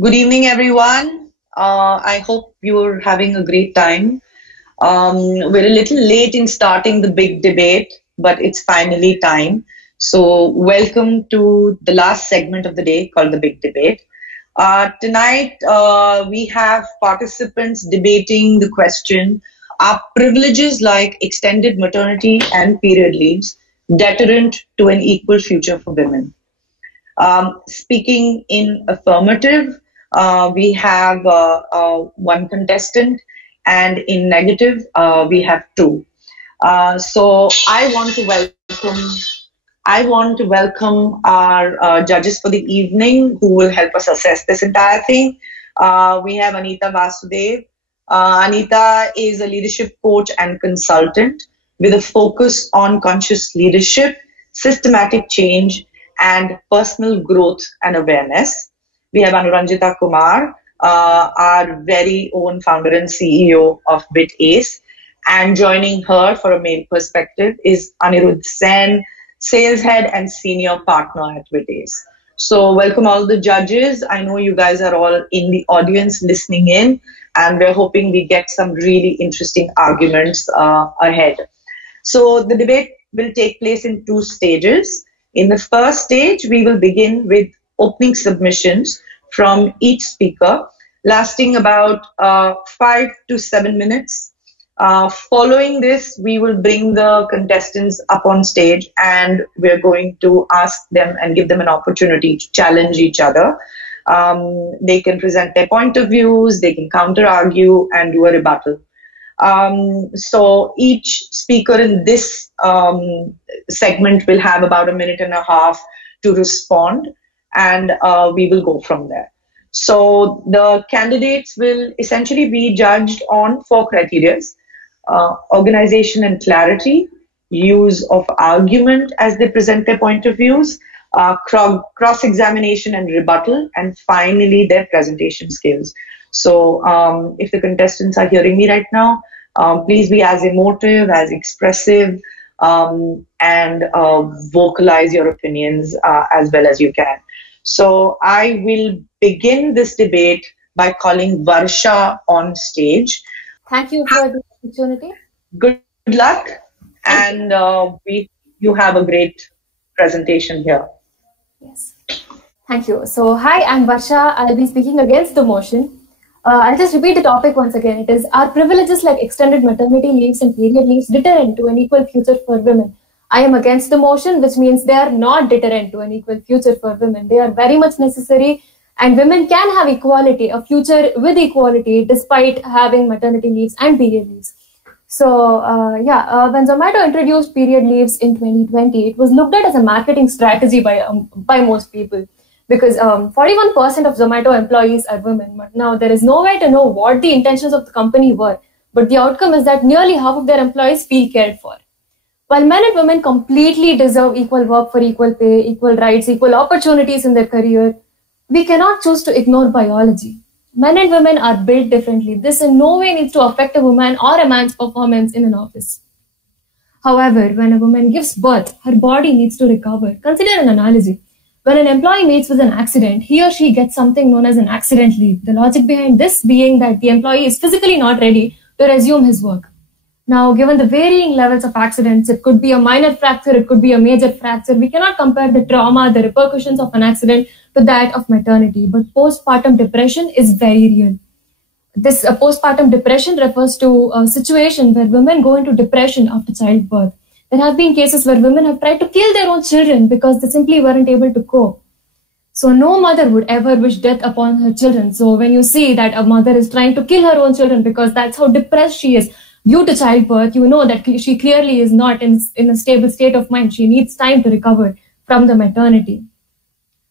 Good evening, everyone. I hope you're having a great time. We're a little late in starting the big debate, but it's finally time. So, welcome to the last segment of the day called the big debate. Tonight, we have participants debating the question: are privileges like extended maternity and period leaves deterrent to an equal future for women? Speaking in affirmative, we have one contestant, and in negative, we have two. So I want to welcome our judges for the evening who will help us assess this entire thing. We have Anita Vasudev. Anita is a leadership coach and consultant with a focus on conscious leadership, systematic change, and personal growth and awareness. We have Anuranjita Kumar, our very own founder and CEO of WiT Ace. And joining her for a male perspective is Anirudh Sen, sales head and senior partner at WiT Ace. So welcome all the judges. I know you guys are all in the audience listening in, and we're hoping we get some really interesting arguments ahead. So the debate will take place in two stages. In the first stage, we will begin with opening submissions from each speaker, lasting about 5 to 7 minutes. Following this, we will bring the contestants up on stage and we're going to ask them and give them an opportunity to challenge each other. They can present their point of views, they can counter-argue and do a rebuttal. So each speaker in this segment will have about a minute and a half to respond, and we will go from there. So the candidates will essentially be judged on 4 criteria: organization and clarity, use of argument as they present their point of views, cross-examination and rebuttal, and finally their presentation skills. So if the contestants are hearing me right now, please be as emotive, as expressive, and vocalize your opinions as well as you can. So I will begin this debate by calling Varsha on stage. Thank you for the opportunity. Good luck, and you have a great presentation here. Yes. Thank you. So hi, I'm Varsha. I'll be speaking against the motion. I'll just repeat the topic once again. It is, are privileges like extended maternity leaves and period leaves deterrent to an equal future for women? I am against the motion, which means they are not deterrent to an equal future for women. They are very much necessary, and women can have equality, a future with equality, despite having maternity leaves and period leaves. So when Zomato introduced period leaves in 2020, it was looked at as a marketing strategy by most people. Because 41% of Zomato employees are women. But now there is no way to know what the intentions of the company were. But the outcome is that nearly half of their employees feel cared for. While men and women completely deserve equal work for equal pay, equal rights, equal opportunities in their career, we cannot choose to ignore biology. Men and women are built differently. This in no way needs to affect a woman or a man's performance in an office. However, when a woman gives birth, her body needs to recover. Consider an analogy. When an employee meets with an accident, he or she gets something known as an accident leave. The logic behind this being that the employee is physically not ready to resume his work. Now, given the varying levels of accidents, it could be a minor fracture, it could be a major fracture. We cannot compare the trauma, the repercussions of an accident to that of maternity. But postpartum depression is very real. This postpartum depression refers to a situation where women go into depression after childbirth. There have been cases where women have tried to kill their own children because they simply weren't able to cope. So no mother would ever wish death upon her children. So when you see that a mother is trying to kill her own children because that's how depressed she is due to childbirth, you know that she clearly is not in a stable state of mind. She needs time to recover from the maternity,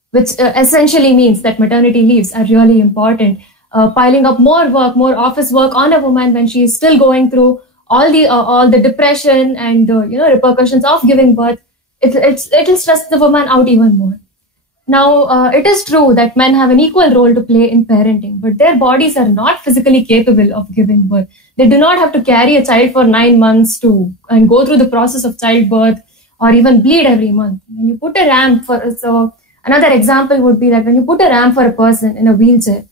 which essentially means that maternity leaves are really important. Piling up more work, more office work on a woman when she is still going through all the depression and repercussions of giving birth, it'll stress the woman out even more. Now, it is true that men have an equal role to play in parenting, but their bodies are not physically capable of giving birth. They do not have to carry a child for 9 months and go through the process of childbirth or even bleed every month. When you put a ramp Another example would be that when you put a ramp for a person in a wheelchair,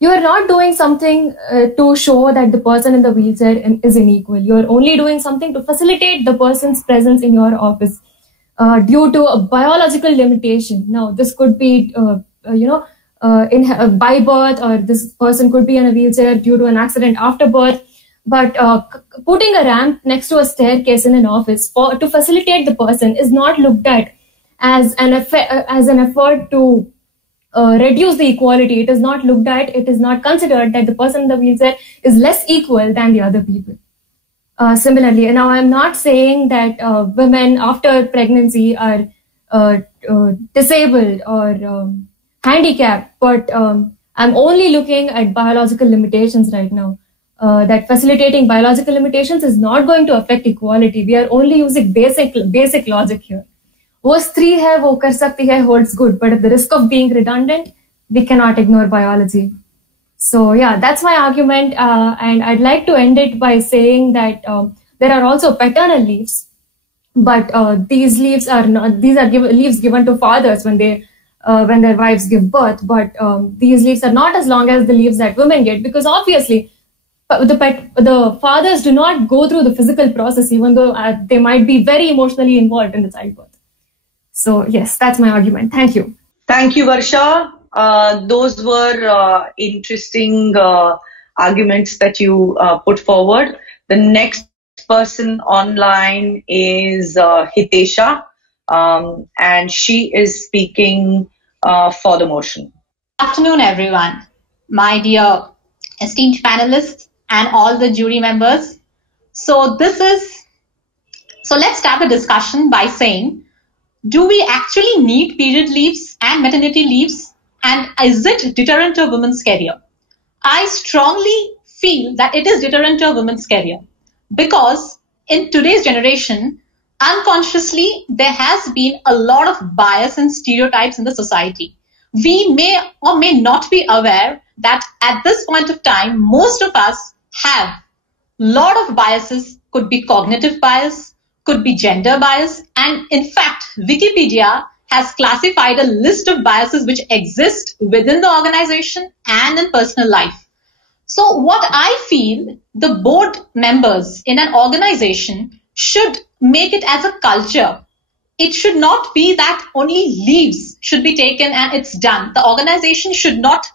you are not doing something to show that the person in the wheelchair is unequal. You are only doing something to facilitate the person's presence in your office due to a biological limitation. Now, this could be, by birth, or this person could be in a wheelchair due to an accident after birth. But putting a ramp next to a staircase in an office to facilitate the person is not looked at as an effort to reduce the equality. It is not looked at, it is not considered that the person in the wheelchair is less equal than the other people. Similarly, now I'm not saying that women after pregnancy are disabled or handicapped, but I'm only looking at biological limitations right now. That facilitating biological limitations is not going to affect equality. We are only using basic logic here. वो स्त्री है वो कर सकती है holds good, but at the risk of being redundant, we cannot ignore biology. So yeah, that's my argument, and I'd like to end it by saying that there are also paternal leaves, but these leaves are not. These are leaves given to fathers when their wives give birth, but these leaves are not as long as the leaves that women get, because obviously the fathers do not go through the physical process, even though they might be very emotionally involved in the childbirth. So yes, that's my argument. Thank you. Thank you, Varsha. Those were interesting arguments that you put forward. The next person online is Hitesha, and she is speaking for the motion. Good afternoon, everyone. My dear esteemed panelists and all the jury members. So let's start the discussion by saying, do we actually need period leaves and maternity leaves? And is it deterrent to a woman's career? I strongly feel that it is deterrent to a woman's career, because in today's generation, unconsciously, there has been a lot of bias and stereotypes in the society. We may or may not be aware that at this point of time, most of us have a lot of biases. Could be cognitive bias, could be gender bias, and in fact, Wikipedia has classified a list of biases which exist within the organization and in personal life. So what I feel, the board members in an organization should make it as a culture. It should not be that only leaves should be taken and it's done. The organization should not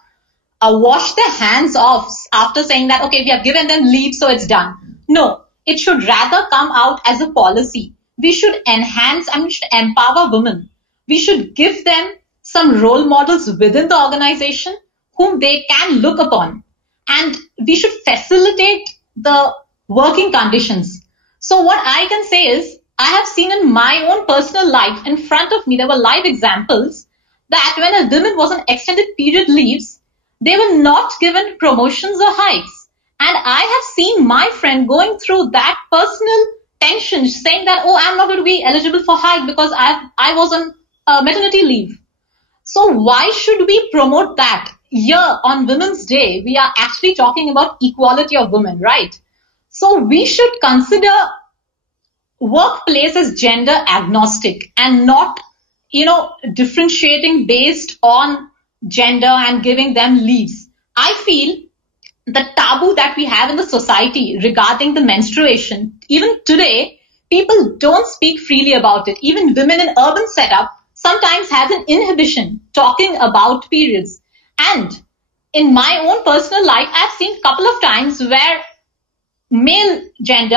wash their hands off after saying that, okay, we have given them leave, so it's done. No, it should rather come out as a policy. We should enhance and we should empower women. We should give them some role models within the organization whom they can look upon. And we should facilitate the working conditions. So what I can say is, I have seen in my own personal life, in front of me, there were live examples that when a woman was on extended period leaves, they were not given promotions or hikes. And I have seen my friend going through that personal tension, saying that, oh, I'm not going to be eligible for hike because I was on maternity leave. So why should we promote that? Here on Women's Day, we are actually talking about equality of women, right? So we should consider workplace as gender agnostic and not, differentiating based on gender and giving them leaves. I feel the taboo that we have in the society regarding the menstruation, even today, people don't speak freely about it. Even women in urban setup sometimes has an inhibition talking about periods. And in my own personal life, I've seen a couple of times where male gender,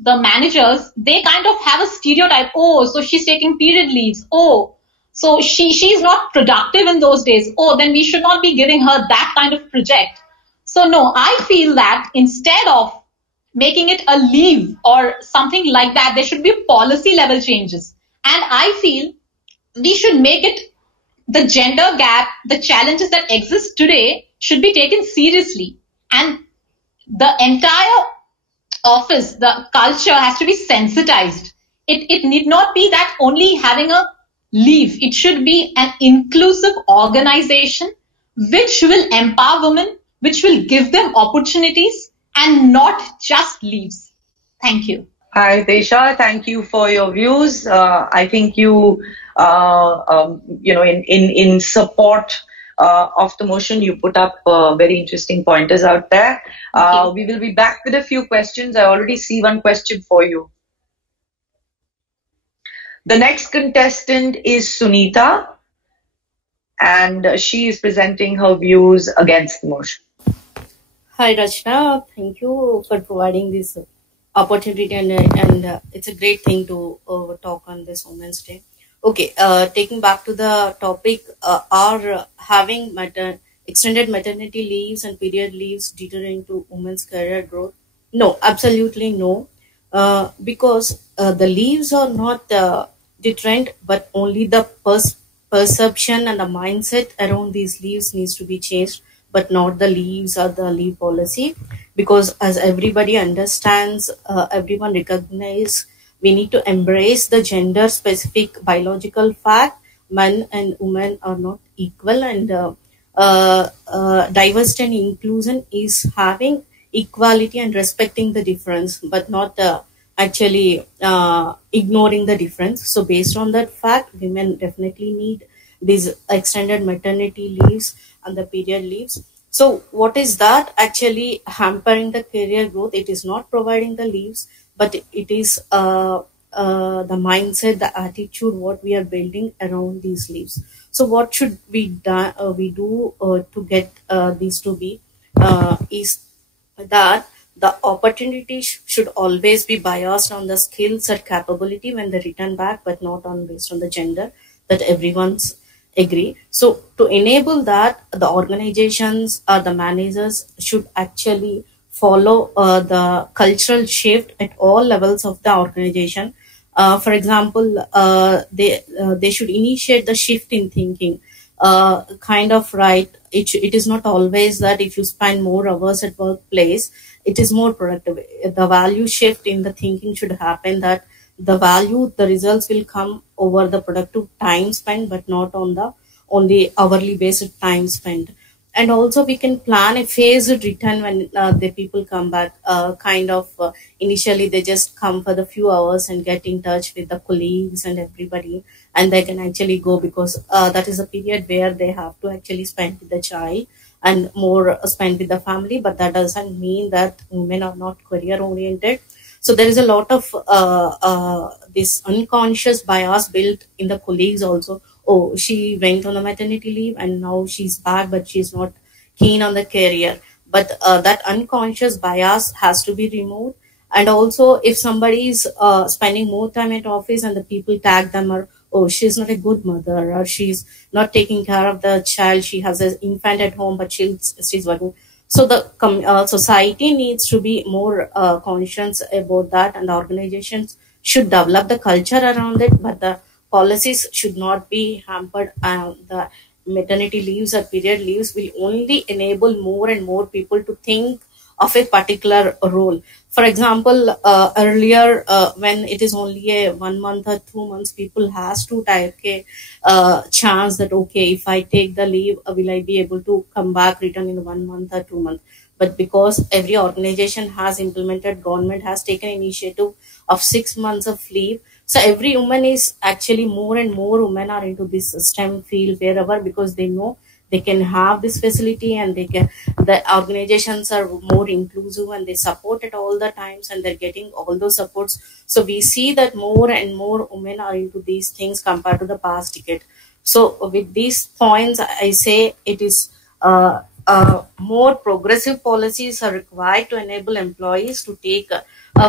the managers, they kind of have a stereotype. Oh, so she's taking period leaves. Oh, so she's not productive in those days. Oh, then we should not be giving her that kind of project. So no, I feel that instead of making it a leave or something like that, there should be policy level changes. And I feel we should make it the gender gap, the challenges that exist today should be taken seriously. And the entire office, the culture has to be sensitized. It need not be that only having a leave. It should be an inclusive organization which will empower women, which will give them opportunities and not just leaves. Thank you. Hi, Desha. Thank you for your views. I think in support of the motion, you put up very interesting pointers out there. Thank you. We will be back with a few questions. I already see one question for you. The next contestant is Sunita, and she is presenting her views against the motion. Hi, Rachna. Thank you for providing this opportunity, and it's a great thing to talk on this Women's Day. Okay, taking back to the topic, are having extended maternity leaves and period leaves deterring to women's career growth? No, absolutely no, because the leaves are not deterrent, but only the perception and the mindset around these leaves needs to be changed, but not the leaves or the leave policy. Because as everybody understands, everyone recognize, we need to embrace the gender specific biological fact, men and women are not equal, and diversity and inclusion is having equality and respecting the difference, but not actually ignoring the difference. So based on that fact, women definitely need these extended maternity leaves and the period leaves. So what is that actually hampering the career growth? It is not providing the leaves, but it is the mindset, the attitude, what we are building around these leaves. So what should we do to get these to be is that the opportunity should always be biased on the skills and capability when they return back, but not on based on the gender, that everyone's agree. So to enable that, the organizations or the managers should actually follow the cultural shift at all levels of the organization. For example, they should initiate the shift in thinking. Kind of right. It is not always that if you spend more hours at workplace, it is more productive. The value shift in the thinking should happen, that the value, the results will come over the productive time spent, but not on the hourly based time spent. And also we can plan a phased return when the people come back. Initially they just come for the few hours and get in touch with the colleagues and everybody, and they can actually go, because that is a period where they have to actually spend with the child and more spend with the family. But that doesn't mean that women are not career oriented. So there is a lot of this unconscious bias built in the colleagues also. Oh, she went on a maternity leave and now she's back, but she's not keen on the career. But that unconscious bias has to be removed. And also, if somebody is spending more time at office and the people tag them, or oh, she's not a good mother, or she's not taking care of the child, she has an infant at home, but she's working. So the society needs to be more conscious about that, and the organizations should develop the culture around it, but the policies should not be hampered. The maternity leaves or period leaves will only enable more and more people to think of a particular role. For example, earlier when it is only a 1 month or 2 months, people has to take a chance that okay, if I take the leave, will I be able to come back return in 1 month or 2 months? But because every organization has implemented, government has taken initiative of 6 months of leave. So every woman is actually, more and more women are into this STEM field wherever, because they know they can have this facility, and the organizations are more inclusive and they support it all the times, and they're getting all those supports. So we see that more and more women are into these things compared to the past decade. So with these points, I say it is more progressive policies are required to enable employees to take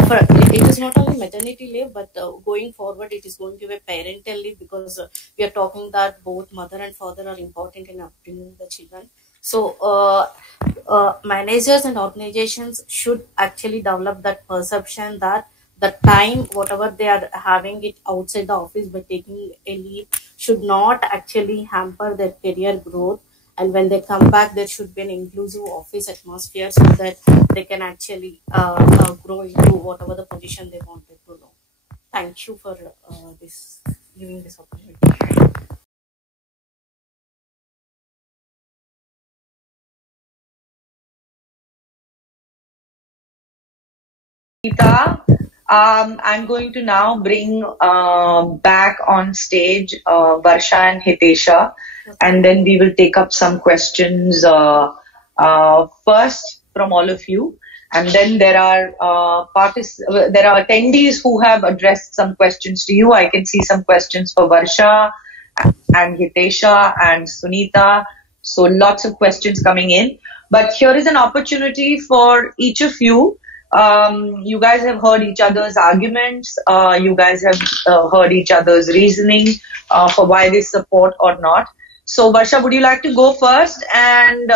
for it is not only maternity leave, but going forward it is going to be parental leave, because we are talking that both mother and father are important in upbringing the children. So managers and organizations should actually develop that perception that the time whatever they are having it outside the office by taking a leave should not actually hamper their career growth. And when they come back, there should be an inclusive office atmosphere, so that they can actually grow into whatever the position they wanted to know. Thank you for this giving this opportunity. Sunita, I'm going to now bring back on stage Varsha and Hitesha, and then we will take up some questions first from all of you, and then there are attendees who have addressed some questions to you. I can see some questions for Varsha and Hitesha and Sunita. So lots of questions coming in. But here is an opportunity for each of you. You guys have heard each other's arguments. You guys have heard each other's reasoning for why they support or not. So Varsha, would you like to go first and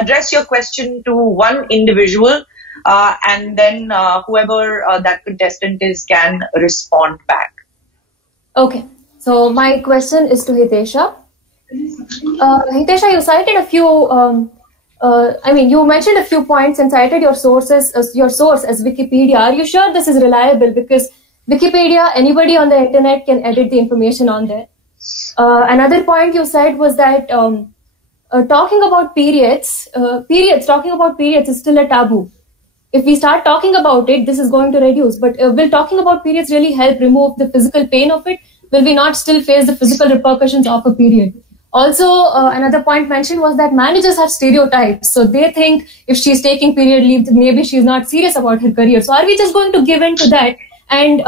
address your question to one individual, and then whoever that contestant is can respond back. Okay. So my question is to Hitesha. Hitesha, you cited a few. You mentioned a few points and cited your sources as your source as Wikipedia. Are you sure this is reliable? Because Wikipedia, anybody on the internet can edit the information on there. Another point you said was that talking about periods is still a taboo. If we start talking about it, this is going to reduce. But will talking about periods really help remove the physical pain of it? Will we not still face the physical repercussions of a period? Also, another point mentioned was that managers have stereotypes. So they think if she's taking period leave, maybe she's not serious about her career. So are we just going to give in to that and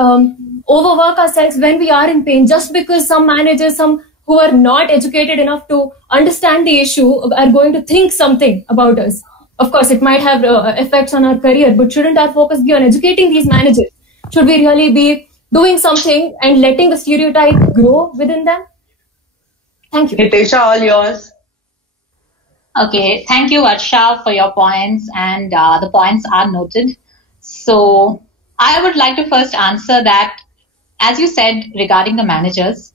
overwork ourselves when we are in pain just because some managers, some who are not educated enough to understand the issue are going to think something about us? Of course, it might have effects on our career, but shouldn't our focus be on educating these managers? Should we really be doing something and letting the stereotype grow within them? Thank you. Hitesha, all yours. Okay, thank you, Varsha, for your points, and the points are noted. So I would like to first answer that, as you said regarding the managers,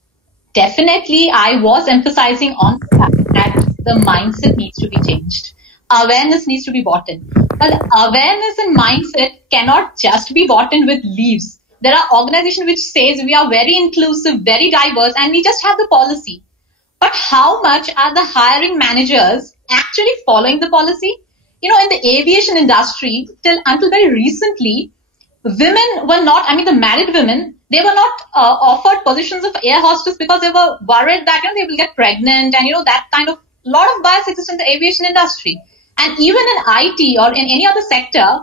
definitely I was emphasizing on the fact that the mindset needs to be changed. Awareness needs to be bought in. But awareness and mindset cannot just be bought in with leaves. There are organizations which says we are very inclusive, very diverse, and we just have the policy. But how much are the hiring managers actually following the policy? You know, in the aviation industry, until very recently, women were not, the married women, they were not offered positions of air hostess because they were worried that, they will get pregnant and, that kind of, lot of bias exists in the aviation industry. And even in IT or in any other sector,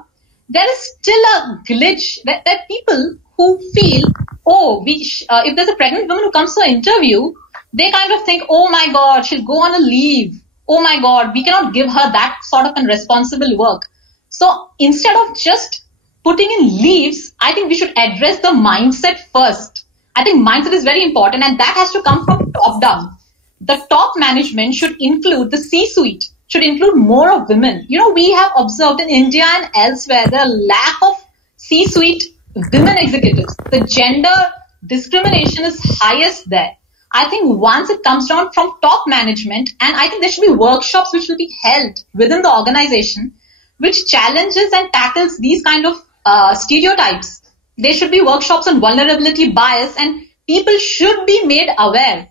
there is still a glitch that people who feel, if there's a pregnant woman who comes to an interview, they kind of think, oh my God, she'll go on a leave. Oh my God, we cannot give her that sort of a responsible work. So instead of just putting in leaves, I think we should address the mindset first. I think mindset is very important, and that has to come from top down. The top management should include the C-suite, should include more of women. We have observed in India and elsewhere the lack of C-suite women executives. The gender discrimination is highest there. I think once it comes down from top management, and I think there should be workshops which will be held within the organization, which challenges and tackles these kind of stereotypes. There should be workshops on vulnerability, bias, and people should be made aware.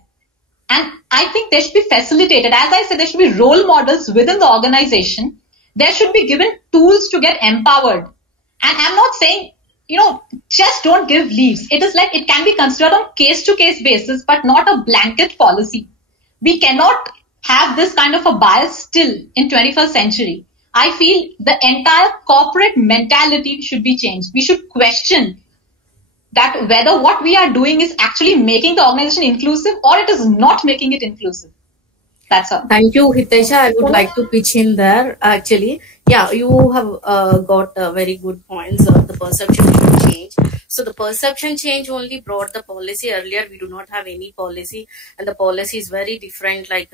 And I think they should be facilitated. As I said, there should be role models within the organization. There should be given tools to get empowered. And I'm not saying, just don't give leaves. It is like it can be considered on case-to-case basis, but not a blanket policy. We cannot have this kind of a bias still in 21st century. I feel the entire corporate mentality should be changed. We should question that whether what we are doing is actually making the organization inclusive or it is not making it inclusive. That's all. Thank you, Hitesha. I would like to pitch in there, actually. Yeah, you have got very good points. The perception change. So the perception change only brought the policy. Earlier, we do not have any policy, and the policy is very different. Like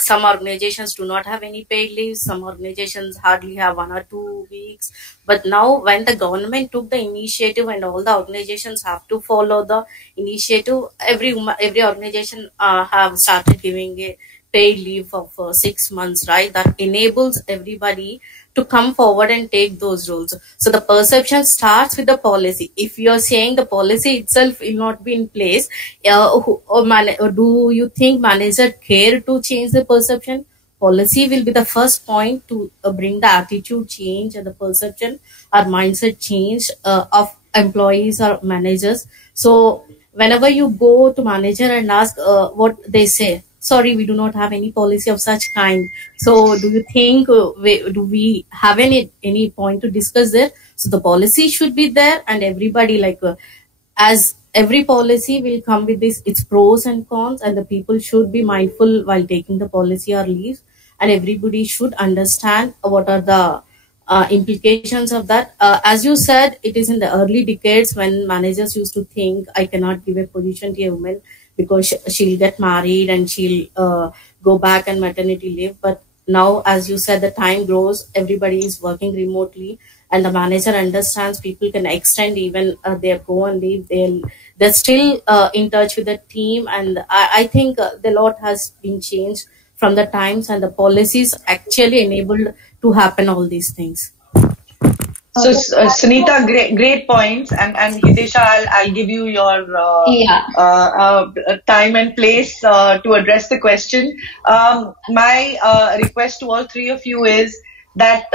some organizations do not have any paid leaves. Some organizations hardly have 1 or 2 weeks. But now, when the government took the initiative and all the organizations have to follow the initiative, every organization have started giving a paid leave of 6 months, right? That enables everybody to come forward and take those roles. So the perception starts with the policy. If you're saying the policy itself will not be in place, do you think managers care to change the perception? Policy will be the first point to bring the attitude change and the perception or mindset change of employees or managers. So whenever you go to manager and ask what they say, sorry, we do not have any policy of such kind. So do you think do we have any point to discuss there? So the policy should be there, and everybody as every policy will come with its pros and cons, and the people should be mindful while taking the policy or leaves, and everybody should understand what are the implications of that. As you said, it is in the early decades when managers used to think, I cannot give a position to a woman because she'll get married and she'll go back and maternity leave. But now, as you said, the time grows, everybody is working remotely, and the manager understands people can extend even their go and leave. They're still in touch with the team, and I think the lot has been changed from the times, and the policies actually enabled to happen all these things. So Sunita, great points, and Hitesha, I'll give you your time and place to address the question. My request to all three of you is that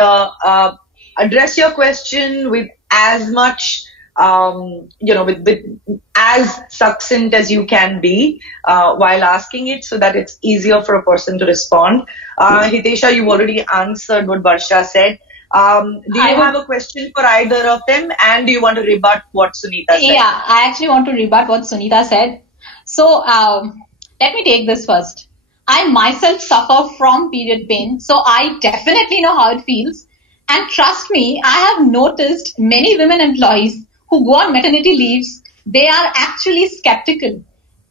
address your question with as much with as succinct as you can be while asking it, so that it's easier for a person to respond. Hitesha, you've already answered what Varsha said. Do you have a question for either of them, and do you want to rebut what Sunita said? Yeah, I actually want to rebut what Sunita said. So let me take this first. I myself suffer from period pain, so I definitely know how it feels. And trust me, I have noticed many women employees who go on maternity leaves, they are actually skeptical.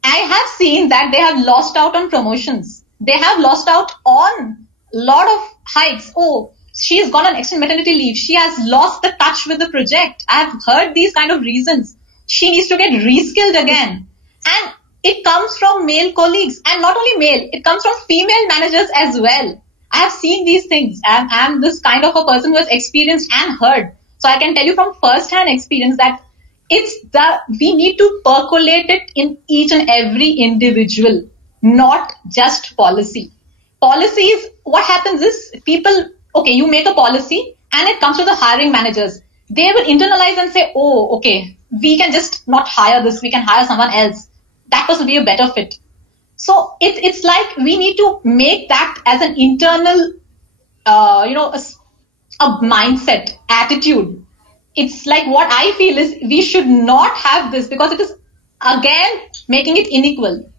I have seen that they have lost out on promotions. They have lost out on a lot of hikes. Oh, she's gone on extended maternity leave. She has lost the touch with the project. I've heard these kind of reasons. She needs to get reskilled again. And it comes from male colleagues, and not only male, it comes from female managers as well. I have seen these things. I'm this kind of a person who has experienced and heard. So I can tell you from first-hand experience that we need to percolate it in each and every individual, not just policy. Policies, what happens is you make a policy and it comes to the hiring managers. They will internalize and say, oh, okay, we can just not hire this. We can hire someone else. That person will be a better fit. So it's like we need to make that as an internal, a mindset, attitude. It's like what I feel is we should not have this because it is again making it unequal.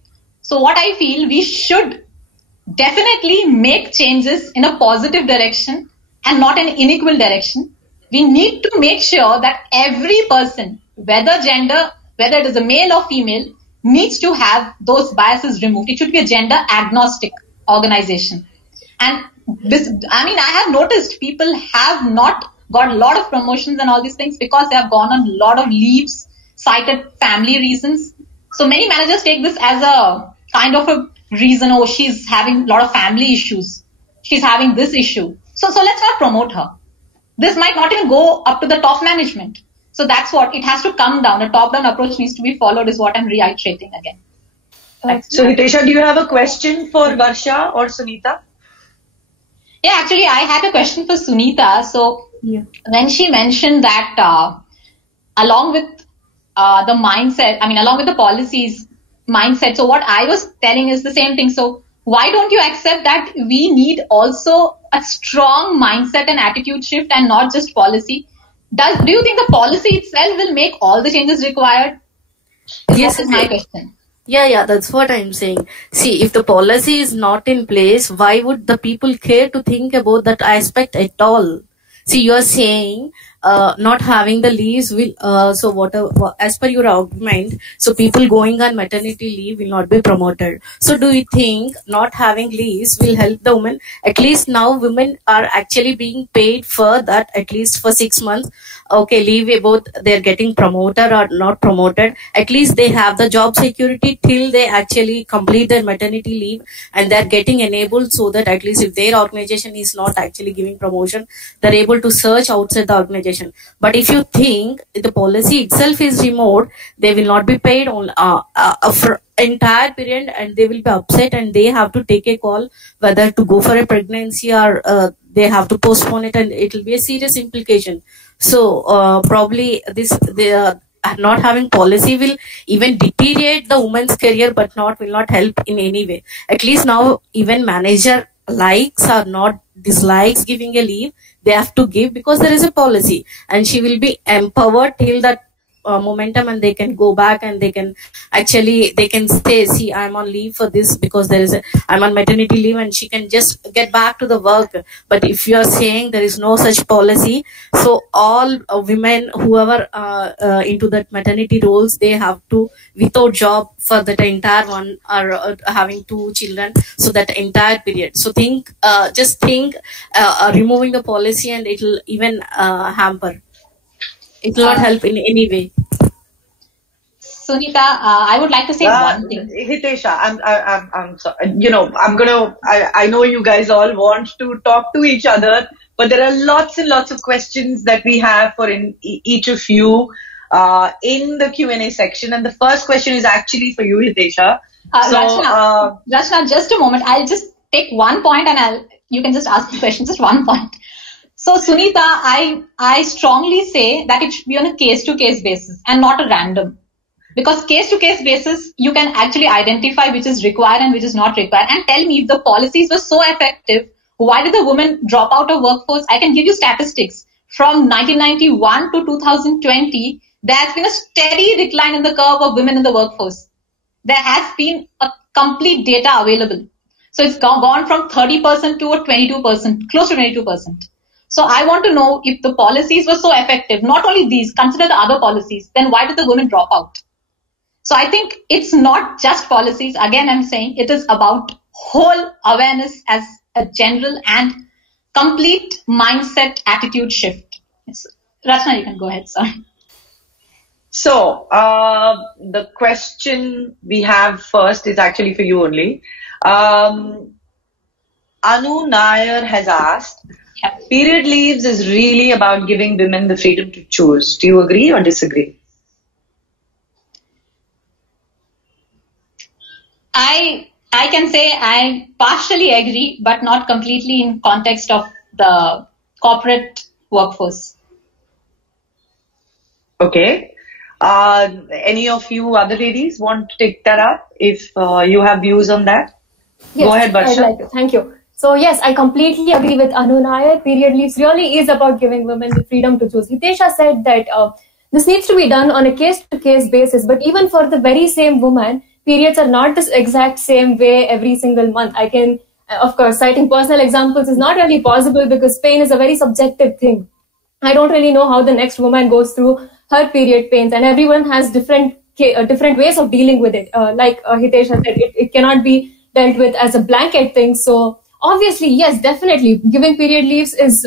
So what I feel, we should definitely make changes in a positive direction and not an unequal direction. We need to make sure that every person, whether gender, whether it is a male or female, needs to have those biases removed. It should be a gender agnostic organization. And I have noticed people have not got a lot of promotions and all these things because they have gone on a lot of leaves, cited family reasons. So many managers take this as a kind of a reason, oh, she's having a lot of family issues. She's having this issue. So let's not promote her. This might not even go up to the top management. So that's what, it has to come down. A top-down approach needs to be followed is what I'm reiterating again. So Hitesha, do you have a question for Varsha or Sunita? Yeah, actually, I had a question for Sunita. So when she mentioned that along with the mindset, along with the policies mindset, so what I was telling is the same thing. So why don't you accept that we need also a strong mindset and attitude shift and not just policy? Do you think the policy itself will make all the changes required? Yes, that is my question. Yeah, that's what I'm saying. See, if the policy is not in place, why would the people care to think about that aspect at all? See, you're saying not having the leaves will, as per your argument, so people going on maternity leave will not be promoted. So do you think not having leaves will help the women? At least now women are actually being paid for that, at least for 6 months. Okay, leave both they're getting promoted or not promoted. At least they have the job security till they actually complete their maternity leave, and they're getting enabled so that at least if their organization is not actually giving promotion, they're able to search outside the organization. But if you think the policy itself is removed, they will not be paid on for entire period, and they will be upset, and they have to take a call whether to go for a pregnancy or they have to postpone it, and it will be a serious implication. So probably not having policy will even deteriorate the woman's career, but will not help in any way. At least now, even manager likes or not dislikes giving a leave, they have to give because there is a policy, and she will be empowered till that momentum, and they can go back and they can say, see, I'm on leave for this because I'm on maternity leave, and she can just get back to the work. But if you are saying there is no such policy, so all women, whoever into that maternity roles, they have to without job for that entire one, or having 2 children, so that entire period. So just think removing the policy, and it will even hamper. It will not help in any way. Sunita, I would like to say one thing. Hitesha, I'm sorry. I know you guys all want to talk to each other, but there are lots and lots of questions that we have for each of you in the Q&A section. And the first question is actually for you, Hitesha. Rachna, just a moment. I'll just take one point and you can just ask the question, just one point. So, Sunita, I strongly say that it should be on a case-to-case basis and not a random. Because case-to-case basis, you can actually identify which is required and which is not required. And tell me, if the policies were so effective, why did the women drop out of workforce? I can give you statistics. From 1991 to 2020, there has been a steady decline in the curve of women in the workforce. There has been a complete data available. So it's gone from 30% to a 22%, close to 22%. So I want to know, if the policies were so effective, not only these, consider the other policies, then why did the women drop out? So I think it's not just policies. Again, I'm saying it is about whole awareness as a general and complete mindset attitude shift. Yes. Rachna, you can go ahead, sorry. So the question we have first is actually for you only. Anu Nair has asked, period leaves is really about giving women the freedom to choose. Do you agree or disagree? I can say I partially agree, but not completely in context of the corporate workforce. Okay. Any of you other ladies want to take that up if you have views on that? Yes, go ahead, Varsha. I'd like to. Thank you. So yes, I completely agree with Anu Nair. Period leaves really is about giving women the freedom to choose. Hitesha said that this needs to be done on a case-to-case basis, but even for the very same woman, periods are not the exact same way every single month. I can, of course, citing personal examples is not really possible because pain is a very subjective thing. I don't really know how the next woman goes through her period pains, and everyone has different ways of dealing with it. Like Hitesha said, it cannot be dealt with as a blanket thing. So obviously, yes, definitely, giving period leaves is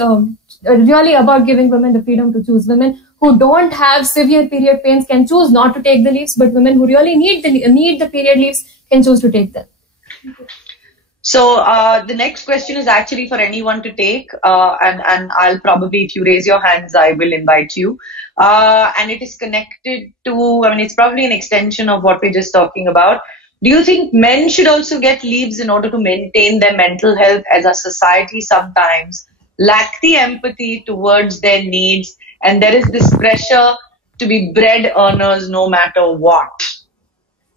really about giving women the freedom to choose. Women who don't have severe period pains can choose not to take the leaves, but women who really need the period leaves can choose to take them. So the next question is actually for anyone to take, and I'll probably, if you raise your hands, I will invite you. And it is connected to, it's probably an extension of what we're just talking about. Do you think men should also get leaves in order to maintain their mental health, as our society sometimes lack the empathy towards their needs, and there is this pressure to be bread earners no matter what?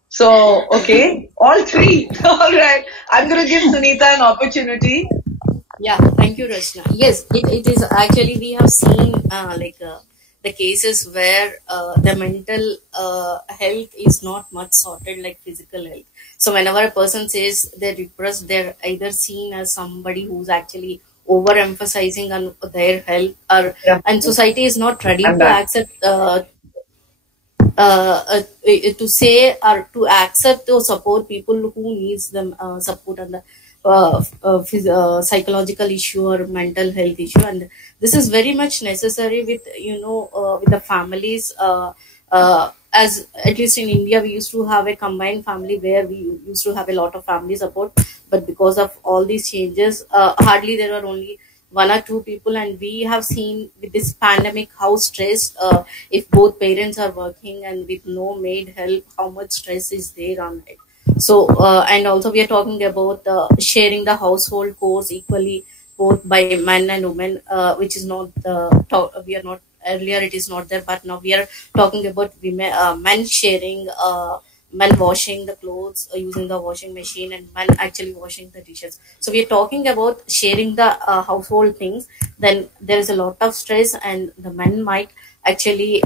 So, okay, all three. All right. I'm going to give Sunita an opportunity. Yeah, thank you, Rachna. Yes, it is actually, we have seen the cases where the mental health is not much sorted like physical health. So whenever a person says they're depressed, they're either seen as somebody who's actually overemphasizing on their health, and society is not ready to accept to say or to accept or support people who needs them support on the psychological issue or mental health issue. And this is very much necessary with with the families, as at least in India we used to have a combined family where we used to have a lot of family support, but because of all these changes, hardly there are only one or two people. And we have seen with this pandemic how stressed, if both parents are working and with no maid help, how much stress is there on it. So and also we are talking about sharing the household chores equally both by men and women, which is not we are not earlier it is not there, but now we are talking about women, men sharing, men washing the clothes using the washing machine, and men actually washing the dishes. So we are talking about sharing the household things. Then there is a lot of stress, and the men might actually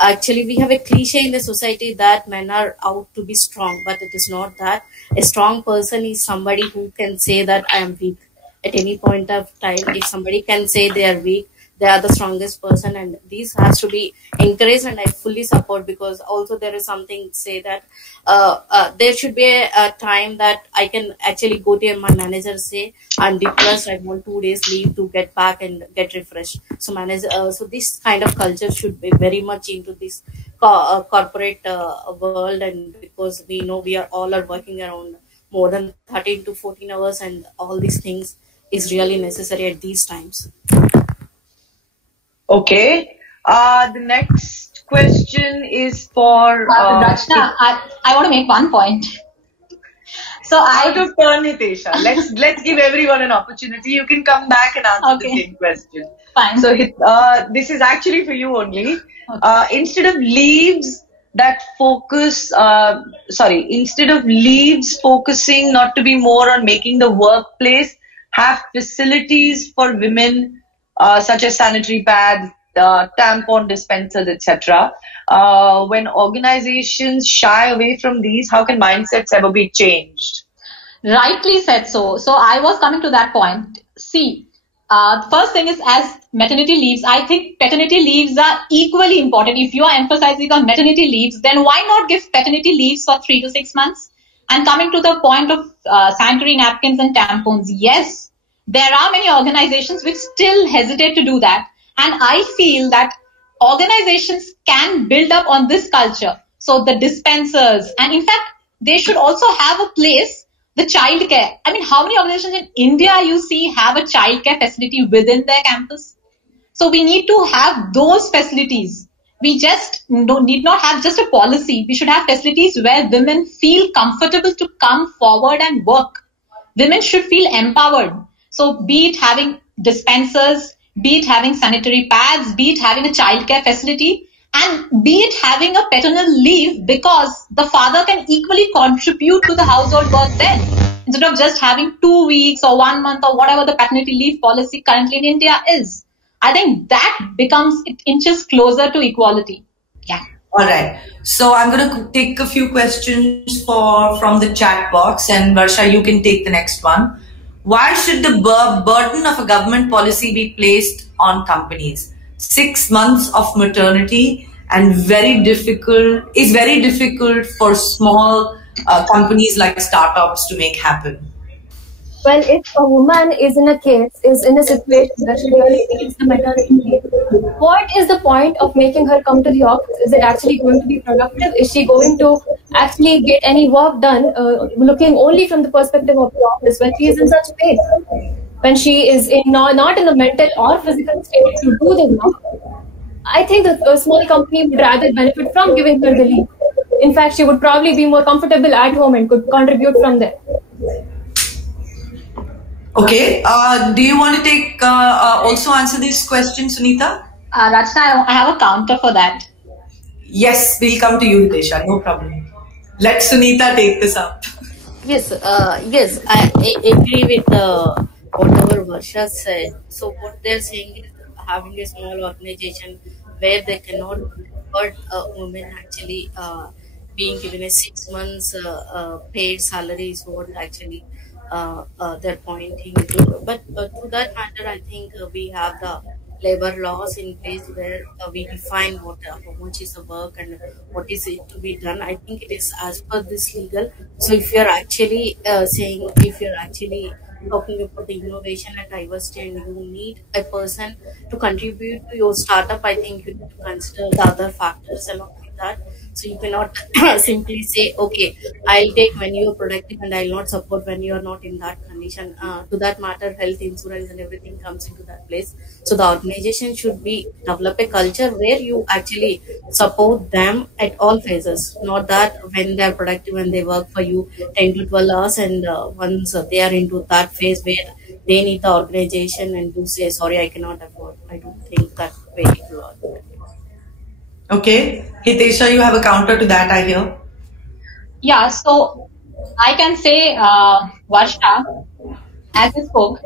actually we have a cliche in the society that men are out to be strong, but it is not that. A strong person is somebody who can say that I am weak at any point of time. If somebody can say they are weak, they are the strongest person, and this has to be encouraged, and I fully support. Because also there is something say that there should be a time that I can actually go to my manager, say I'm depressed, I want 2 days leave to get back and get refreshed. So manager, so this kind of culture should be very much into this corporate world. And because we know we are all are working around more than 13 to 14 hours, and all these things is really necessary at these times. Okay. The next question is for Rachna, I want to make one point. So out of turn, Hitesha. Let's give everyone an opportunity. You can come back and answer the same question. Fine. So this is actually for you only. Instead of leaves that focus, instead of leaves focusing not to be more on making the workplace, have facilities for women such as sanitary pads, tampon dispensers, etc. When organizations shy away from these, how can mindsets ever be changed? Rightly said so. So I was coming to that point. See, the first thing is, as maternity leaves, I think paternity leaves are equally important. If you are emphasizing on maternity leaves, then why not give paternity leaves for 3 to 6 months? And coming to the point of sanitary napkins and tampons, yes, there are many organizations which still hesitate to do that. And I feel that organizations can build up on this culture. So the dispensers, and in fact, they should also have a place, the childcare. I mean, how many organizations in India you see have a childcare facility within their campus? So we need to have those facilities. We just need not have just a policy. We should have facilities where women feel comfortable to come forward and work. Women should feel empowered. So be it having dispensers, be it having sanitary pads, be it having a childcare facility, and be it having a paternal leave, because the father can equally contribute to the household work then. Instead of just having 2 weeks or 1 month or whatever the paternity leave policy currently in India is. I think that becomes, it inches closer to equality. Yeah. All right. So I'm going to take a few questions from the chat box, and Varsha, you can take the next one. Why should the burden of a government policy be placed on companies? 6 months of maternity and very difficult for small companies like startups to make happen. Well, if a woman is in a situation where she really needs the maternity leave, what is the point of making her come to the office? Is it actually going to be productive? Is she going to actually get any work done looking only from the perspective of the office when she is in such pain? When she is not in the mental or physical state to do the work, I think that a small company would rather benefit from giving her the leave. In fact, she would probably be more comfortable at home and could contribute from there. Okay. Do you want to take also answer this question, Sunita? Rachna, I have a counter for that. Yes, we'll come to you, Hitesha. No problem. Let Sunita take this up. Yes, yes, I agree with whatever Varsha said. So what they're saying is having a small organization where they cannot afford women actually being given a 6 months paid salary is what actually they're pointing to. But to that matter, I think we have the labor laws in place where we define what how much is the work and what is it to be done. I think it is as per this legal. So if you're actually saying, if you're actually talking about the innovation and diversity and you need a person to contribute to your startup, I think you need to consider the other factors along with that. So you cannot simply say, okay, I'll take when you're productive and I'll not support when you're not in that condition. To that matter, health insurance and everything comes into that place. So the organization should be develop a culture where you actually support them at all phases, not that when they're productive and they work for you 10 to 12 hours and once they are into that phase where they need the organization and you say, sorry, I cannot afford. I don't think that very flawed. Okay. Hitesha, you have a counter to that, I hear. Yeah, so I can say, Varsha, as you spoke,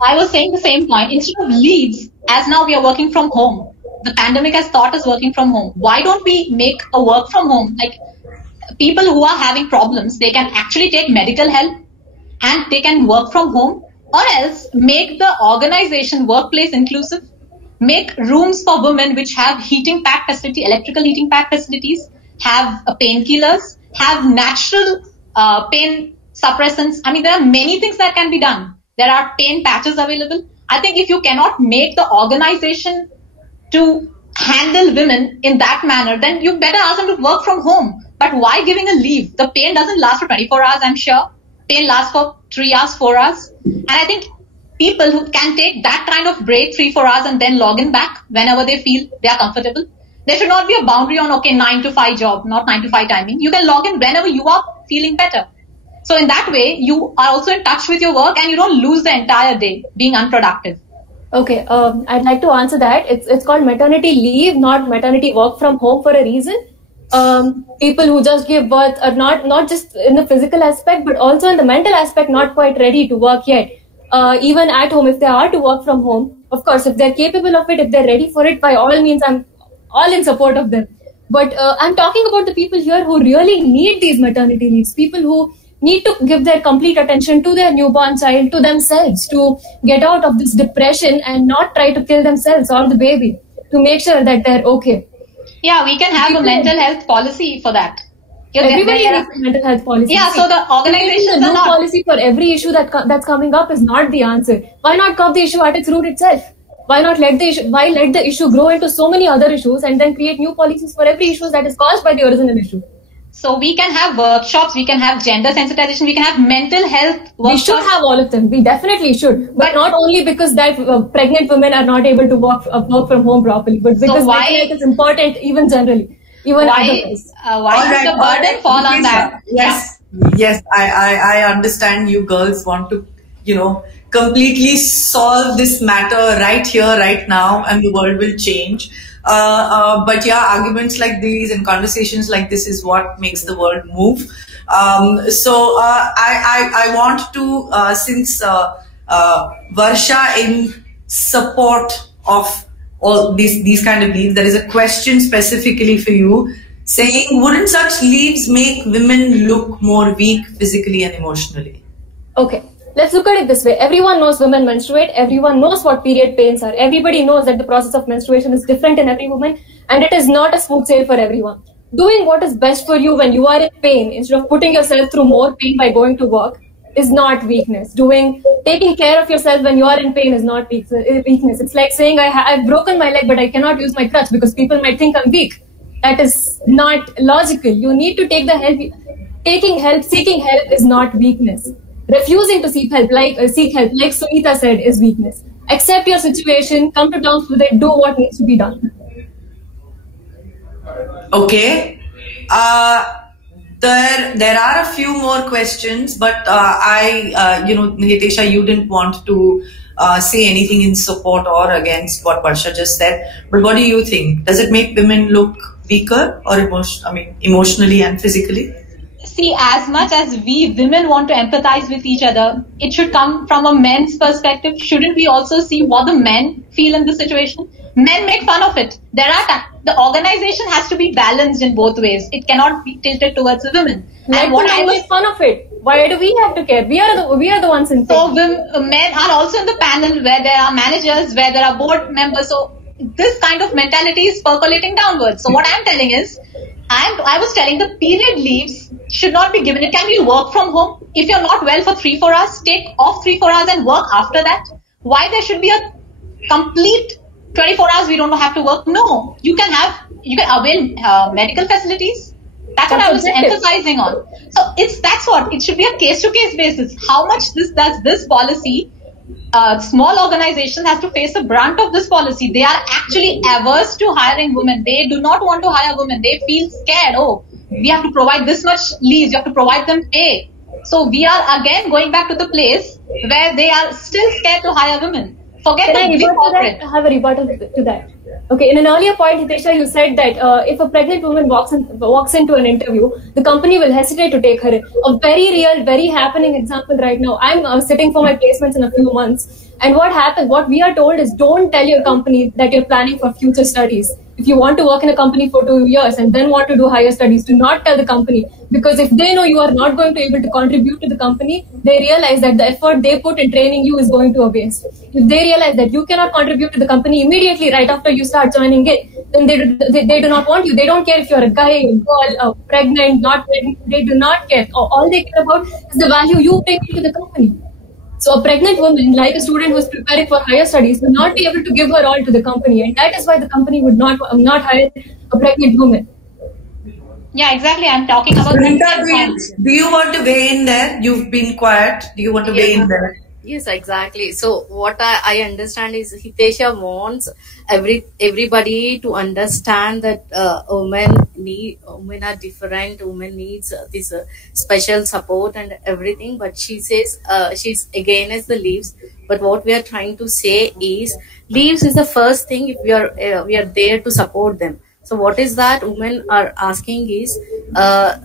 I was saying the same point. Instead of leaves, as now we are working from home, the pandemic has taught us working from home. Why don't we make a work from home? Like, people who are having problems, they can actually take medical help and they can work from home, or else make the organization workplace inclusive, make rooms for women which have heating pad facility, electrical heating pad facilities, have painkillers, have natural pain suppressants. I mean, there are many things that can be done. There are pain patches available. I think if you cannot make the organization to handle women in that manner, then you better ask them to work from home. But why giving a leave? The pain doesn't last for 24 hours, I'm sure. Pain lasts for 3 hours, 4 hours. And I think people who can take that kind of break, 3-4 hours, and then log in back whenever they feel they are comfortable. There should not be a boundary on, okay, 9 to 5 job, not 9 to 5 timing. You can log in whenever you are feeling better. So in that way, you are also in touch with your work and you don't lose the entire day being unproductive. Okay, I'd like to answer that. It's called maternity leave, not maternity work from home, for a reason. People who just give birth are not just in the physical aspect, but also in the mental aspect, not quite ready to work yet. Even at home, if they are to work from home, of course, if they're capable of it, if they're ready for it, by all means, I'm all in support of them. But I'm talking about the people here who really need these maternity leaves, people who need to give their complete attention to their newborn child, to themselves, to get out of this depression and not try to kill themselves or the baby, to make sure that they're okay. Yeah, we can have a mental health policy for that. Everybody needs a mental health policy. Yeah, so the organizations are not. Policy for every issue that's coming up is not the answer. Why not curb the issue at its root itself? Why not let the issue grow into so many other issues and then create new policies for every issue that is caused by the original issue? So we can have workshops, we can have gender sensitization, we can have mental health workshops. We should have all of them. We definitely should. But not only because that pregnant women are not able to work from home properly, but because mental health is important even generally. Even why does the burden fall on that? Yes, yes, I understand you girls want to, completely solve this matter right here, right now, and the world will change. But yeah, arguments like these and conversations like this is what makes the world move. So I want to, since Varsha in support of all these kind of leaves, there is a question specifically for you saying, wouldn't such leaves make women look more weak physically and emotionally? Okay. Let's look at it this way. Everyone knows women menstruate. Everyone knows what period pains are. Everybody knows that the process of menstruation is different in every woman, and it is not a smooth sail for everyone. Doing what is best for you when you are in pain, instead of putting yourself through more pain by going to work, is not weakness. Taking care of yourself when you are in pain is not weakness. It's like saying, I've broken my leg, but I cannot use my crutch because people might think I'm weak. That is not logical. You need to take the help. Seeking help is not weakness. Refusing to seek help, like Sunita said, is weakness. Accept your situation, come to terms with it, do what needs to be done. Okay. There are a few more questions, but Hitesha, you didn't want to say anything in support or against what Varsha just said. But what do you think? Does it make women look weaker or emotionally and physically? See, as much as we women want to empathize with each other, it should come from a men's perspective. Shouldn't we also see what the men feel in this situation? Men make fun of it. The organization has to be balanced in both ways. It cannot be tilted towards the women. And what I make fun of it. Why do we have to care? We are the ones in. So men are also in the panel where there are managers, where there are board members. So this kind of mentality is percolating downwards. So what I'm telling is, I was telling the period leaves should not be given. It can be work from home. If you're not well for 3-4 hours, take off 3-4 hours and work after that. Why there should be a complete 24 hours we don't have to work? No, you can avail medical facilities. That's what I was emphasizing on. So it should be a case-to-case basis. How much does this policy? Small organizations have to face the brunt of this policy. They are actually averse to hiring women. They do not want to hire women. They feel scared. Oh, we have to provide this much leave. You have to provide them pay. So we are again going back to the place where they are still scared to hire women. Forget Can I the big rebut to corporate. that? I have a rebuttal to that. Okay, in an earlier point, Hitesha, you said that if a pregnant woman walks into an interview, the company will hesitate to take her in. A very real, very happening example right now. I'm sitting for my placements in a few months, and what happens? What we are told is, don't tell your company that you're planning for future studies. If you want to work in a company for 2 years and then want to do higher studies, do not tell the company, because if they know you are not going to be able to contribute to the company, they realize that the effort they put in training you is going to a waste. If they realize that you cannot contribute to the company immediately right after you start joining it, then they do not want you. They don't care if you're a guy, a girl, pregnant, not pregnant. They do not care. All they care about is the value you bring to the company. So a pregnant woman, like a student who is preparing for higher studies, will not be able to give her all to the company, and that is why the company would not hire a pregnant woman. Yeah, exactly. I'm talking about. Sunita, do you want to weigh in there? You've been quiet. Do you want to weigh in there? Yes, exactly. So what I understand is Hitesha wants everybody to understand that women are different. Women needs this special support and everything. But she says she's against the leaves. But what we are trying to say is leaves is the first thing if we are there to support them. So what is that women are asking is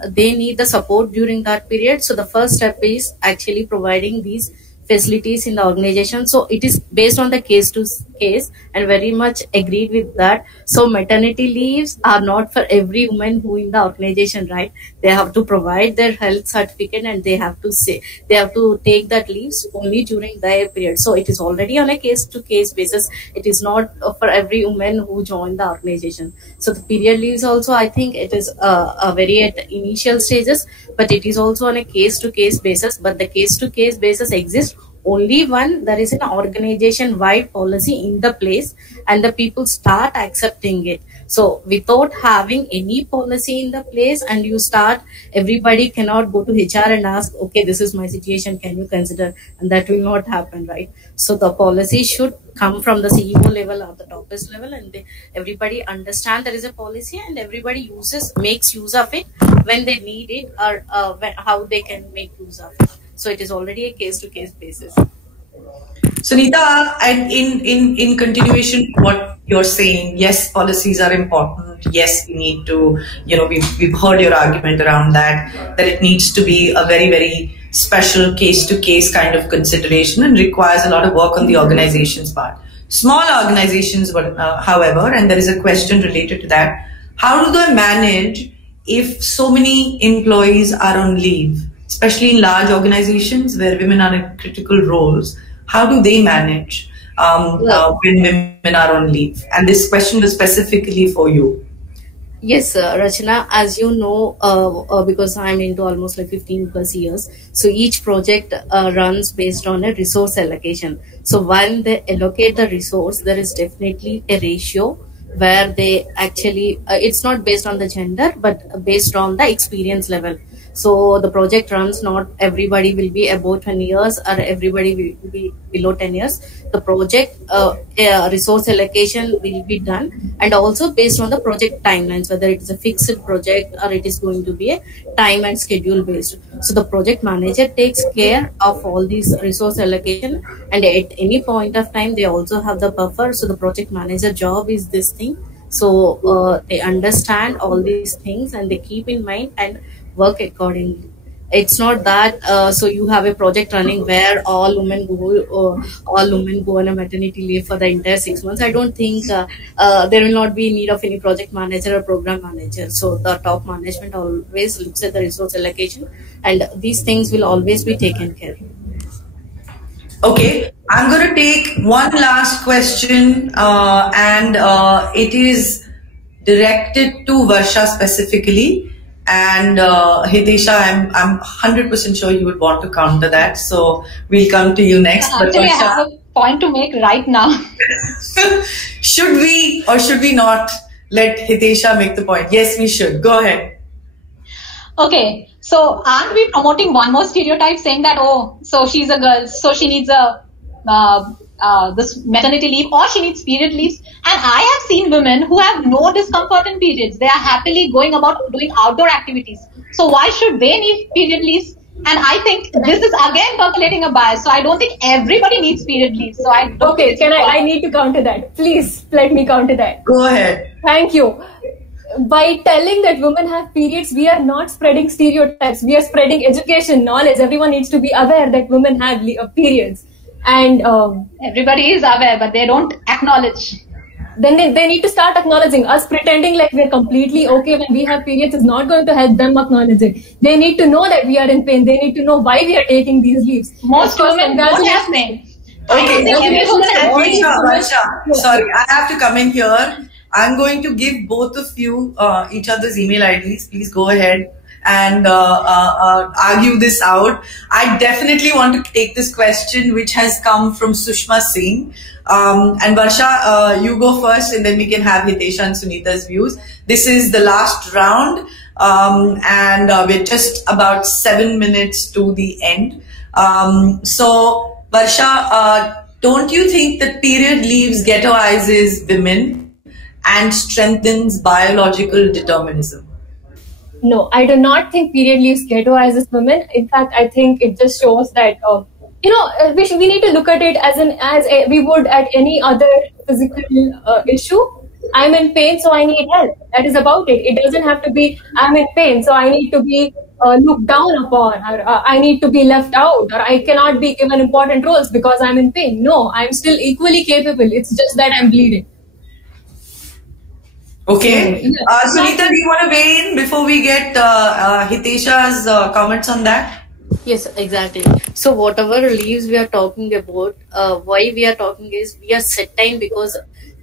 they need the support during that period. So the first step is actually providing these facilities in the organization. So it is based on the case to case, and very much agreed with that. So maternity leaves are not for every woman who in the organization, right? They have to provide their health certificate, and they have to take that leaves only during their period. So it is already on a case to case basis. It is not for every woman who joined the organization. So the period leaves also, I think it is a very at initial stages, but it is also on a case to case basis. But the case to case basis exists only when there is an organization wide policy in the place and the people start accepting it. So without having any policy in the place, and you start, everybody cannot go to HR and ask, okay, this is my situation, can you consider? And that will not happen, right? So the policy should come from the CEO level or the toppest level, and everybody understand there is a policy, and everybody makes use of it when they need it, or how they can make use of it. So it is already a case to case basis. Sunita, and in continuation to what you're saying, yes, policies are important. Yes, we need to, we've heard your argument around that it needs to be a very, very special case to case kind of consideration and requires a lot of work on the organization's part. Small organizations, however, and there is a question related to that, how do they manage if so many employees are on leave, especially in large organizations where women are in critical roles? How do they manage when women are on leave? And this question was specifically for you. Yes, Rachana, as you know, because I'm into almost like 15 plus years, so each project runs based on a resource allocation. So when they allocate the resource, there is definitely a ratio where they actually, it's not based on the gender, but based on the experience level. So the project runs, not everybody will be above 10 years or everybody will be below 10 years. The project resource allocation will be done, and also based on the project timelines, whether it is a fixed project or it is going to be a time and schedule based. So the project manager takes care of all these resource allocation, and at any point of time they also have the buffer. So the project manager job is this thing. So they understand all these things and they keep in mind and work accordingly. It's not that so you have a project running where all women go on a maternity leave for the entire 6 months. I don't think there will not be need of any project manager or program manager. So the top management always looks at the resource allocation, and these things will always be taken care of. Okay, I'm going to take one last question, and it is directed to Varsha specifically. And Hitesha, I'm 100% sure you would want to counter that. So we'll come to you next. Actually, I have a point to make right now. Should we or should we not let Hitesha make the point? Yes, we should. Go ahead. Okay, so aren't we promoting one more stereotype saying that, oh, so she's a girl, so she needs this maternity leave, or she needs period leaves? And I have seen women who have no discomfort in periods. They are happily going about doing outdoor activities. So why should they need period leaves? And I think this is again percolating a bias. So I don't think everybody needs period leave. So I don't Okay, I need to counter that. Please let me counter that. Go ahead. Thank you. By telling that women have periods, we are not spreading stereotypes. We are spreading education, knowledge. Everyone needs to be aware that women have periods. And everybody is aware, but they don't acknowledge. Then they need to start acknowledging. Us pretending like we're completely okay when we have periods is not going to help them acknowledge it. They need to know that we are in pain. They need to know why we are taking these leaves. Most women don't have pain. Okay, Varsha, sorry, I have to come in here. I'm going to give both of you each other's email IDs. Please go ahead and argue this out. I definitely want to take this question, which has come from Sushma Singh. And Varsha, you go first, and then we can have Hitesha and Sunita's views. This is the last round, and we're just about 7 minutes to the end. So, Varsha, don't you think that period leaves ghettoizes women and strengthens biological determinism? No, I do not think period leaves ghettoizes women. In fact, I think it just shows that we need to look at it as we would at any other physical issue. I'm in pain, so I need help. That is about it. It doesn't have to be I'm in pain, so I need to be looked down upon, or I need to be left out, or I cannot be given important roles because I'm in pain. No, I'm still equally capable. It's just that I'm bleeding. Okay. Sunita, do you want to weigh in before we get Hitesha's comments on that? Yes, exactly. So whatever leaves we are talking about, why we are talking is we are certain because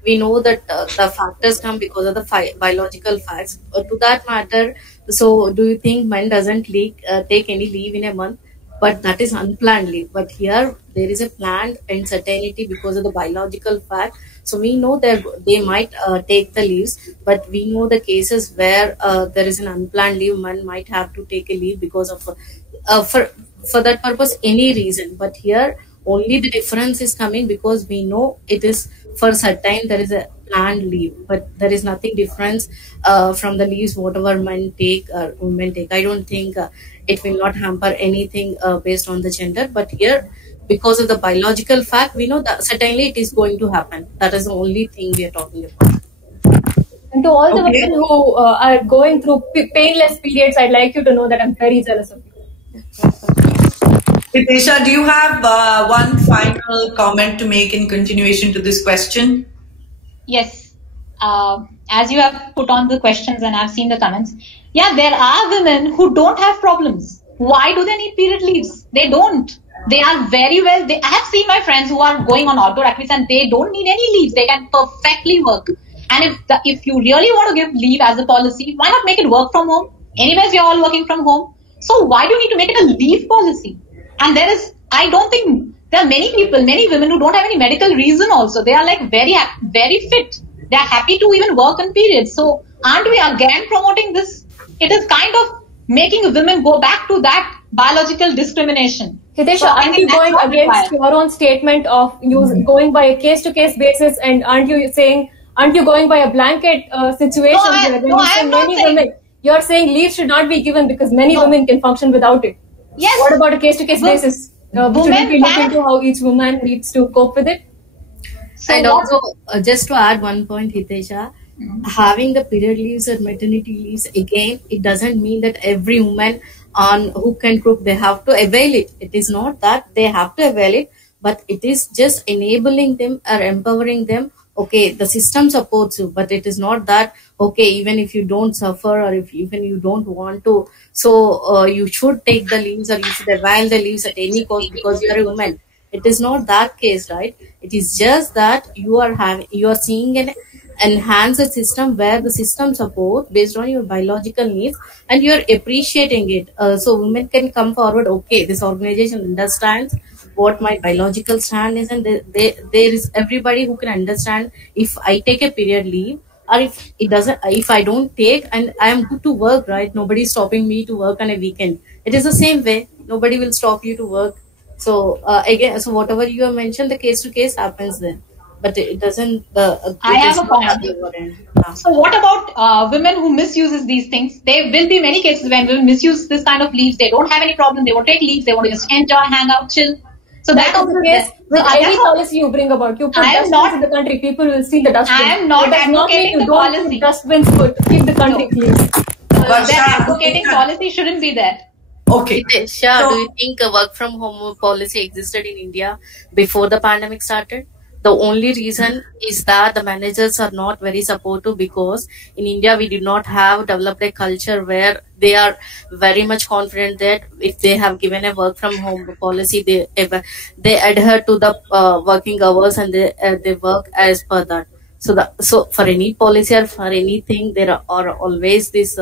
we know that the factors come because of the biological facts. To that matter, so do you think men doesn't take any leave in a month? But that is unplanned leave. But here there is a planned uncertainty because of the biological fact. So we know that they might take the leaves, but we know the cases where there is an unplanned leave, man might have to take a leave because of for that purpose any reason. But here only the difference is coming because we know it is for certain there is a planned leave, but there is nothing difference from the leaves whatever men take or women take. I don't think it will not hamper anything based on the gender, but here because of the biological fact we know that certainly it is going to happen. That is the only thing we are talking about. And to all the women who are going through painless periods, I'd like you to know that I'm very jealous of you. Hitesha, do you have one final comment to make in continuation to this question? Yes. As you have put on the questions and I've seen the comments, yeah, there are women who don't have problems. Why do they need period leaves? They don't. They are very well. I have seen my friends who are going on outdoor activities and they don't need any leaves. They can perfectly work. And if you really want to give leave as a policy, why not make it work from home? Anyways, you're all working from home. So why do you need to make it a leave policy? And I don't think there are many women who don't have any medical reason also. They are like very, very fit. They are happy to even work on periods. So aren't we again promoting this? It is kind of making women go back to that biological discrimination. Hitesha, so aren't you going against your own statement of going by a case-to-case basis, and aren't you going by a blanket situation? No, I am not saying. Women, you're saying leave should not be given because many women can function without it. Yes. What about a case-to-case basis? Should we look into how each woman needs to cope with it? So and also, just to add one point, Hitesha, having the period leaves or maternity leaves, again, it doesn't mean that every woman on who can cook, they have to avail it. It is not that they have to avail it, but it is just enabling them or empowering them. Okay, the system supports you, but it is not that, okay, even if you don't suffer or even you don't want to, so you should take the leaves or you should avail the leaves at any cost because you are a woman. It is not that case, right? It is just that you are seeing an enhanced system where the system support based on your biological needs and you are appreciating it. So women can come forward, okay, this organization understands what my biological stand is, and there is everybody who can understand if I take a period leave or if I don't take, and I am good to work, right? Nobody is stopping me to work on a weekend. It is the same way. Nobody will stop you to work. So again, so whatever you have mentioned, the case to case happens there. but it doesn't. I have a point. So what about women who misuses these things? There will be many cases when women misuse this kind of leaves. They don't have any problem. They will take leaves. They want to just enjoy, hang out, chill. So that is the case with any policy you bring about. You put dustbins in the country, people will see the dustbins. I am not advocating the policy. Dustbins put keep the country clean. Advocating policy shouldn't be there. Okay. Hitesha, do you think a work from home policy existed in India before the pandemic started? The only reason is that the managers are not very supportive, because in India we did not have developed a culture where they are very much confident that if they have given a work from home policy, they adhere to the working hours and they work as per that. So for any policy or for anything, there are always these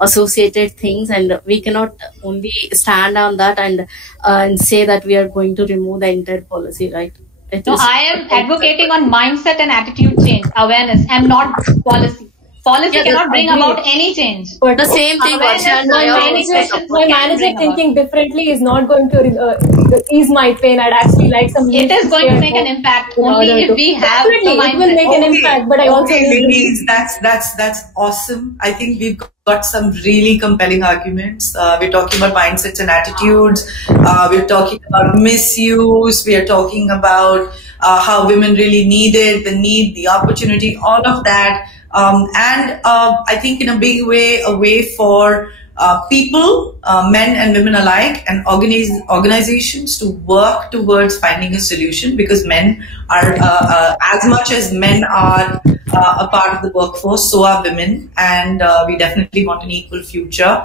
associated things, and we cannot only stand on that and say that we are going to remove the entire policy, right? No, I am advocating on mindset and attitude change, awareness, and not policy. Policy cannot bring about any change. But the same thing, my manager thinking differently is not going to ease my pain. I'd actually like some. It is going to make an impact only if we have the mindset. It will make an impact, but I also ladies, that's awesome. I think we've got some really compelling arguments. We're talking about mindsets and attitudes. We're talking about misuse. We are talking about how women really need it, the need, the opportunity, all of that. And I think in a big way, a way for people, men and women alike, and organizations to work towards finding a solution, because men are, as much as men are a part of the workforce, so are women, and we definitely want an equal future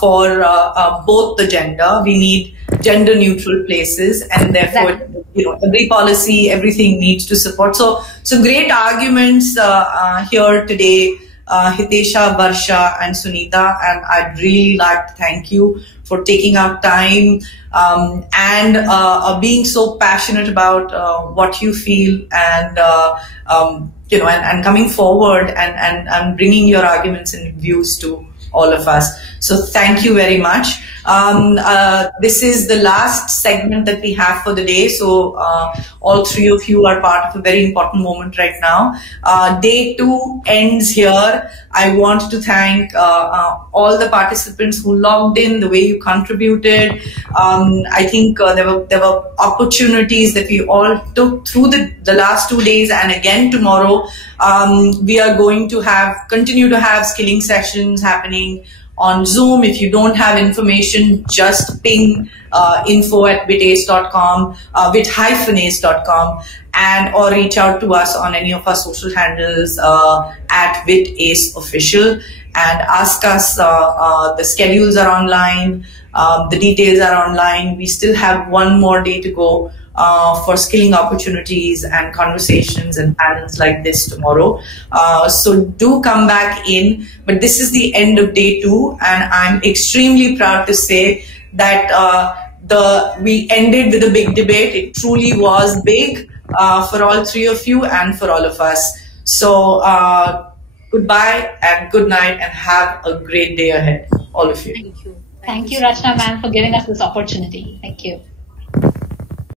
for both the gender. We need gender neutral places, and therefore, every policy, everything needs to support. So great arguments here today, Hitesha, Varsha, and Sunita, and I'd really like to thank you for taking out time and being so passionate about what you feel, and and coming forward and bringing your arguments and views to all of us. So thank you very much. This is the last segment that we have for the day. So all three of you are part of a very important moment right now. Day 2 ends here. I want to thank all the participants who logged in, the way you contributed. I think there were opportunities that we all took through the last 2 days, and again tomorrow. We are going to continue to have skilling sessions happening on Zoom. If you don't have information, just ping info@witace.com, wit-ace.com, or reach out to us on any of our social handles at WiT Ace Official, and ask us. The schedules are online, the details are online. We still have one more day to go for skilling opportunities and conversations and panels like this tomorrow. So do come back in. But this is the end of day 2, and I'm extremely proud to say that we ended with a big debate. It truly was big for all three of you and for all of us. So goodbye and good night, and have a great day ahead, all of you. Thank you. Thank you, Rachna ma'am, for giving us this opportunity. Thank you.